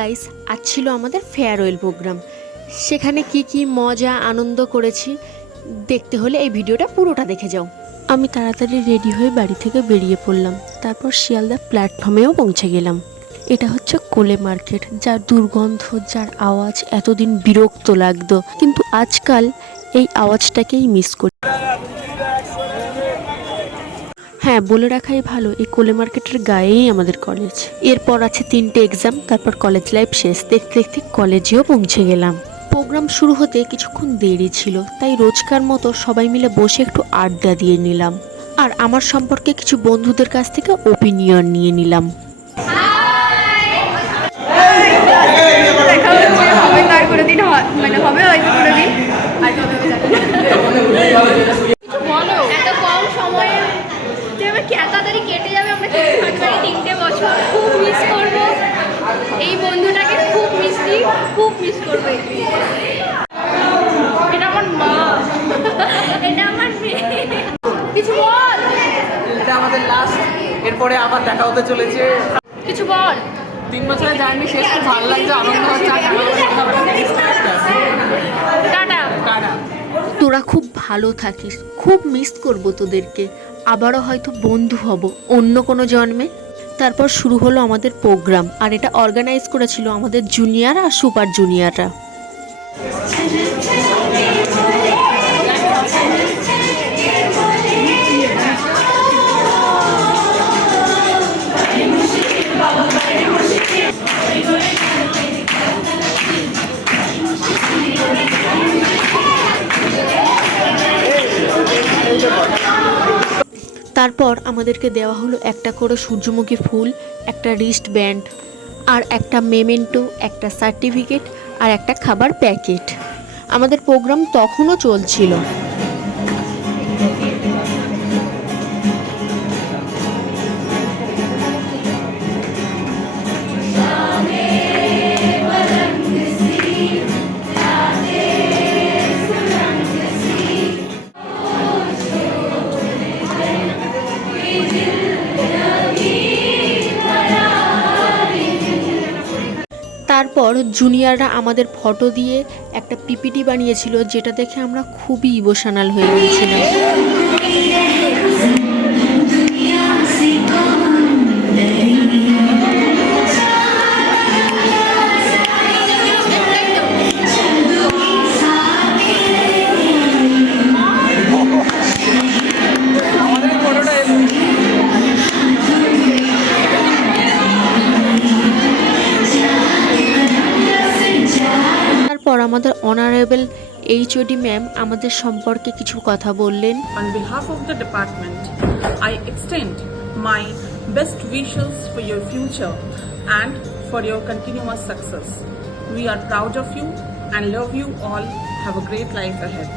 Guys, আজ ছিল আমাদের ফেয়ারওয়েল প্রোগ্রাম। সেখানে কি মজা আনন্দ করেছি দেখতে হলে এই ভিডিওটা পুরোটা দেখে যাও। আমি তাড়াতাড়ি রেডি হয়ে বাড়ি থেকে বেরিয়ে পড়লাম। তারপর শিয়ালদা প্ল্যাটফর্মেও পৌঁছে গেলাম। এটা হচ্ছে কোলে মার্কেট, যার দুর্গন্ধ, যার আওয়াজ এতদিন বিরক্ত লাগতো, কিন্তু আজকাল এই আওয়াজটাকেই মিস করি। হ্যাঁ, বলে রাখাই ভালো, এই কোলে মার্কেটের গায়েই আমাদের কলেজ। এরপর আছে 3টে এক্সাম, তারপর কলেজ লাইফ শেষ। দেখতে দেখতে কলেজেও পৌঁছে গেলাম। প্রোগ্রাম শুরু হতে কিছুক্ষণ দেরি ছিল, তাই রোজকার মতো সবাই মিলে বসে একটু আড্ডা দিয়ে নিলাম, আর আমার সম্পর্কে কিছু বন্ধুদের কাছ থেকে ওপিনিয়ন নিয়ে নিলাম। কেটে যাবে, আমরা 3টে বছর খুব মিস করব এই বন্ধুটাকে, খুব মিস করবো। এটা আমার মা, এটা আমার মেয়ে। কিছু বল। এটা আমাদের লাস্ট, এরপরে আবার দেখা হতে চলেছে। কিছু বল। 3 বছরের জার্নি শেষ, খুব ভালো লাগছে, আনন্দ হচ্ছে। টাটা। টাটা। তোরা খুব ভালো থাকিস, খুব মিস করব তোদেরকে। আবারও হয়তো বন্ধু হব অন্য কোনো জন্মে। তারপর শুরু হলো আমাদের প্রোগ্রাম, আর এটা অর্গানাইজ করেছিল আমাদের জুনিয়র আর সুপার জুনিয়ররা। তারপর আমাদেরকে দেওয়া হলো একটা করে সূর্যমুখী ফুল, একটা রিস্ট ব্যান্ড, আর একটা মেমেন্টো, একটা সার্টিফিকেট, আর একটা খাবার প্যাকেট। আমাদের প্রোগ্রাম তখনও চলছিল। তারপর জুনিয়ররা আমাদের ফটো দিয়ে একটা পিপিটি বানিয়েছিল, যেটা দেখে আমরা খুবই ইমোশনাল হয়ে গিয়েছিলাম। আমাদের অনারেবল এইচওডি ম্যাম আমাদের সম্পর্কে কিছু কথা বললেন। On behalf of the department, I extend my best wishes for your future and for your continuous success. We are proud of you and love you all. Have a great life ahead.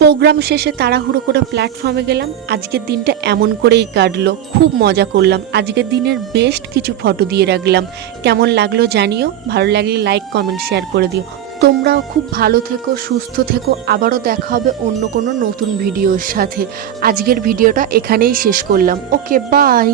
Programme শেষে তাড়াহুড়ো করে প্ল্যাটফর্মে গেলাম। আজকের দিনটা এমন করেই কাটলো, খুব মজা করলাম। আজকের দিনের বেস্ট কিছু ফটো দিয়ে রাখলাম। কেমন লাগলো জানিও, ভালো লাগলে লাইক কমেন্ট শেয়ার করে দিও। তোমরাও খুব ভালো থেকো, সুস্থ থেকো। আবারও দেখা হবে অন্য কোনো নতুন ভিডিওর সাথে। আজকের ভিডিওটা এখানেই শেষ করলাম। ওকে, বাই।